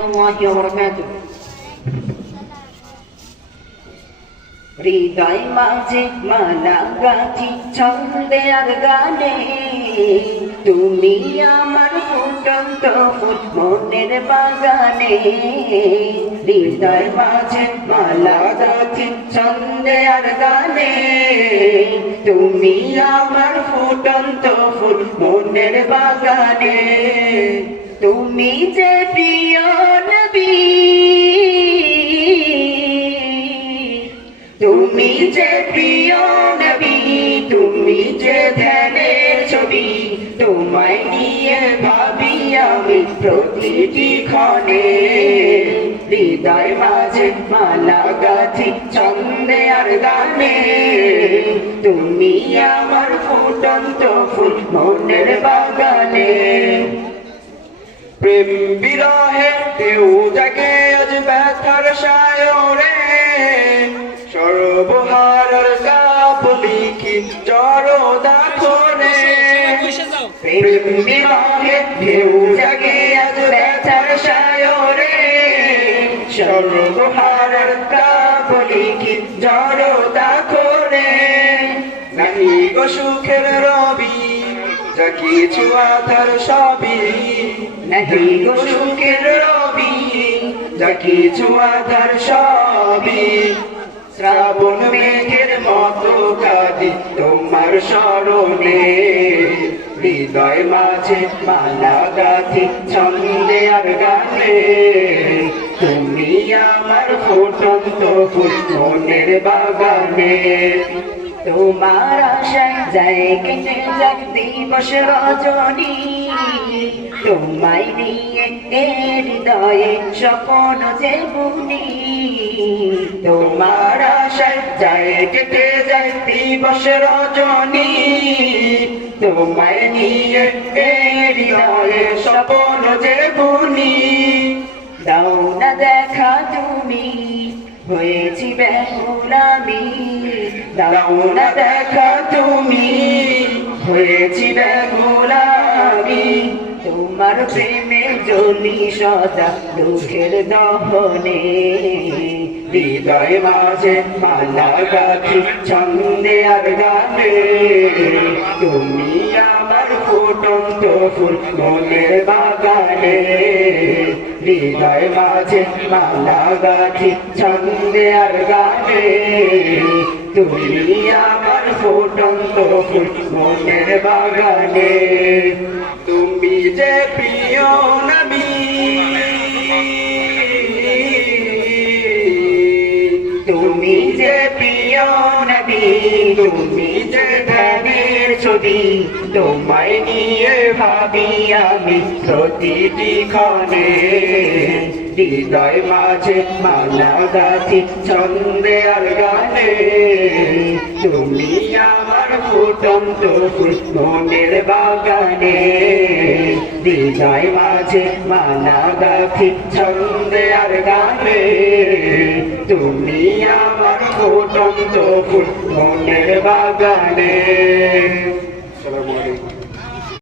রহমতুল্লাহি ওয়া বারাকাতুহু। হৃদয় মাঝে মালা গাঁথি ছন্দে আর গানে, তুমি আমার ফুটন্ত ফুল মনের বাগানে। হৃদয় মাঝে মালা গাঁথি ছন্দে আর গানে, তুমি আমার ফুটন্ত ফুল মনের বাগানে। তুমি যে প্রিয় নবী, তুমি যে প্রিয় নবী, তুমি যে ধ্যানের ছবি, তোমায় নিয়ে ভাবি আমি প্রতিটি ক্ষণে। হৃদয় মাঝে মালা গাঁথি ছন্দে আর গানে, তুমি আমার ফুটন্ত ফুল মনের বাগানে। প্রেম বিরহে কেউ জাগে আজ ব্যথার সায়রে, সর্বহারার কাপ লিখি জড়দা করে। প্রেম বিরহে কেউ জাগে আজ ব্যথার সায়রে, সর্বহারার কাপ লিখি জড়দা করে। নাহি গো সুখের রবি, যা কিছু আধার সবই, নাহি গো সুখের রবি, যা কিছু আধার সবই। শ্রাবণ মেঘের মতো কাঁদি তোমার স্মরণে, হৃদয় মাঝে মালা গাঁথি ছন্দে আর গানে, তুমি আমার ফুটন্ত ফুল মনের বাগানে। তোমার আশায় যায় কেটে যাক দিবস রজনী, তোমায় নিয়ে হৃদয়ে স্বপ্ন যে বুনি। তোমার আশায় যায় কেটে যায় দিবস রজনী, তোমায় নিয়ে হৃদয়ে স্বপ্ন যে বুনি। দাও না দেখা তুমি, হয়েছি ব্যাকুল আমি। দাও না দেখা তুমি, হয়েছি ব্যাকুল আমি। তোমার প্রেমে জ্বলি সদা দুঃখের দহনে। হৃদয় মাঝে মালা গাঁথি ছন্দে আর গানে, তুমি আমার ফুটন্ত ফুল মনের বাগানে। হৃদয় মাঝে মালা গাঁথি ছন্দে আর গানে, তুমি আমার ফুটন্ত ফুল মনের বাগানে। তুমি যে প্রিয় নবী, তুমি যে প্রিয় নবী, তুমি যে ধ্যানের ছবি, তোমায় নিয়ে ভাবি আমি প্রতিটি ক্ষণে। হৃদয় মাঝে মালা গাঁথি ছন্দে আর গানে, তুমি আমার ফুটন্ত ফুল মনের বাগানে। হৃদয় মাঝে মালা গাঁথি ছন্দে আর গানে, তুমি আমার ফুটন্ত ফুল মনের বাগানে।